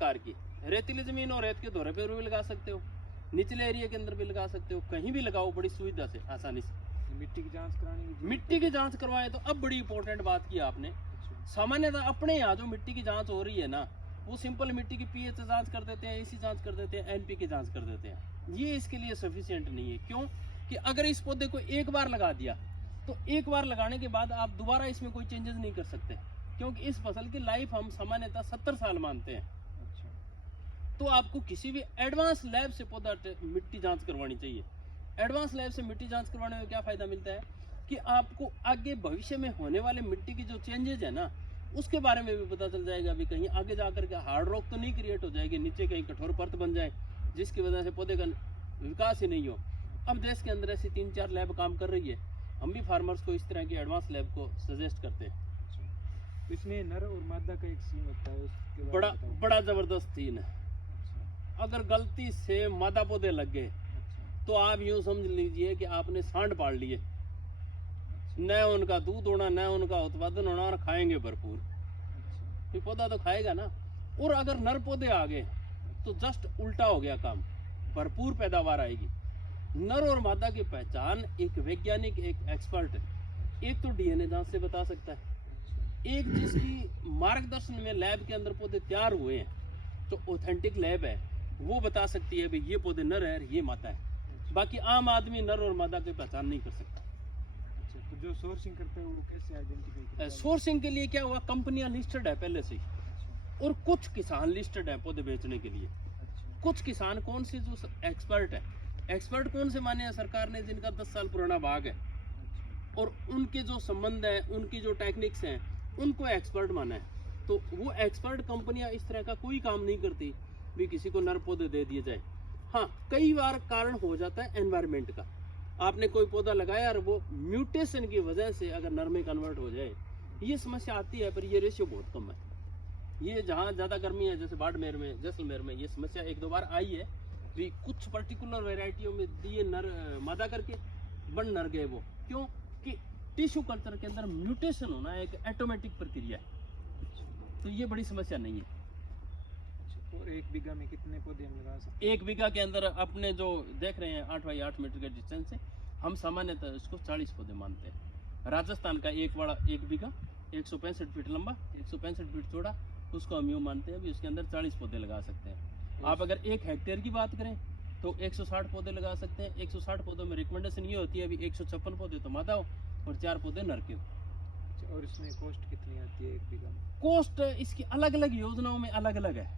प्रकार की, रेतीली जमीन और रेत के दौरे पे भी लगा सकते हो, निचले एरिया के अंदर भी लगा सकते हो, कहीं भी लगाओ बड़ी सुविधा से, आसानी से। मिट्टी की जांच करानी है? मिट्टी की जांच करवाए तो अब बड़ी इंपॉर्टेंट बात की आपने। सामान्यतः अपने यहाँ जो मिट्टी की जांच हो रही है ना, वो सिंपल मिट्टी की पीएच जांच कर देते हैं, एसी जांच कर देते हैं, एनपी की जांच कर देते हैं। ये इसके लिए सफिशिएंट नहीं है। क्यों? कि अगर इस पौधे को एक बार लगा दिया तो एक बार लगाने के बाद आप दोबारा इसमें कोई चेंजेस नहीं कर सकते, क्योंकि इस फसल की लाइफ हम सामान्यतः 70 साल मानते हैं। तो आपको किसी भी एडवांस लैब से पौधा मिट्टी जांच करवानी चाहिए। एडवांस लैब से मिट्टी जांच करवाने में क्या फायदा मिलता है कि आपको आगे भविष्य में होने वाले मिट्टी की जो चेंजेस है ना, उसके बारे में भी पता चल जाएगा। भी कहीं आगे जाकर के हार्ड रॉक तो नहीं क्रिएट हो जाएगी, नीचे कहीं कठोर परत बन जाए जिसकी वजह से पौधे का विकास ही नहीं हो। अब देश के अंदर ऐसी 3-4 लैब काम कर रही है। हम भी फार्मर्स को इस तरह की एडवांस लैब को सजेस्ट करते हैं। तो इसमें नर और मादा का एक सीन होता है, उसके बड़ा बड़ा जबरदस्त सीन है। अगर गलती से मादा पौधे लग गए तो आप यूं समझ लीजिए कि आपने सांड पाल लिए, न उनका दूध होना, न उनका उत्पादन होना, और खाएंगे भरपूर। तो पौधा तो खाएगा ना। और अगर नर पौधे आ गए तो जस्ट उल्टा हो गया काम, भरपूर पैदावार आएगी। नर और मादा की पहचान एक वैज्ञानिक, एक एक्सपर्ट है, एक तो डीएनए जांच से बता सकता है, एक जिसकी मार्गदर्शन में लैब के अंदर पौधे तैयार हुए हैं, तो ऑथेंटिक लैब है, वो बता सकती है भाई ये पौधे नर है, ये मादा है। बाकी आम आदमी नर और मादा की पहचान नहीं कर सकता। तो जो सोर्सिंग करते हैं वो कैसे आइडेंटिफाई करते हैं? सोर्सिंग के लिए क्या हुआ, कंपनियां लिस्टेड है पहले से ही, और कुछ किसान लिस्टेड है पौधे बेचने के लिए। कुछ किसान कौन से जो एक्सपर्ट है, एक्सपर्ट कौन से माने हैं सरकार ने, जिनका 10 साल पुराना बाग है और उनके जो संबंध है, उनकी जो टेक्निक्स हैं, उनको एक्सपर्ट माना है। तो वो एक्सपर्ट कंपनियां इस तरह का कोई काम नहीं करती भी किसी को नर पौधे दे दिए जाए। हाँ, कई बार कारण हो जाता है एनवायरनमेंट का। आपने कोई पौधा लगाया और वो म्यूटेशन की वजह से अगर नर में कन्वर्ट हो जाए, ये समस्या आती है, पर ये रेशियो बहुत कम है। ये जहाँ ज़्यादा गर्मी है, जैसे बाड़मेर में, जैसलमेर में, ये समस्या 1-2 बार आई है भी कुछ पर्टिकुलर वेराइटियों में दिए नर मादा करके बन नर गए। वो क्यों कि टिश्यू कल्चर के अंदर म्यूटेशन होना एक ऑटोमेटिक प्रक्रिया है। तो ये बड़ी समस्या नहीं है। और 1 बीघा में कितने पौधे हम लगा सकते हैं? 1 बीघा के अंदर अपने जो देख रहे हैं 8 बाई 8 मीटर के डिस्टेंस से हम सामान्यतः इसको 40 पौधे मानते हैं। राजस्थान का एक वाला 1 बीघा 165 फीट लंबा, 165 फीट चौड़ा, उसको हम यूँ मानते हैं भी उसके अंदर 40 पौधे लगा सकते हैं। आप अगर 1 हेक्टेयर की बात करें तो 160 पौधे लगा सकते हैं। 160 पौधों में रिकमेंडेशन ये होती है अभी 156 पौधे तो मादा हो और 4 पौधे नर के हो। और इसमें कॉस्ट कितनी आती है 1 बीघा में? कॉस्ट इसकी अलग अलग योजनाओं में अलग अलग है।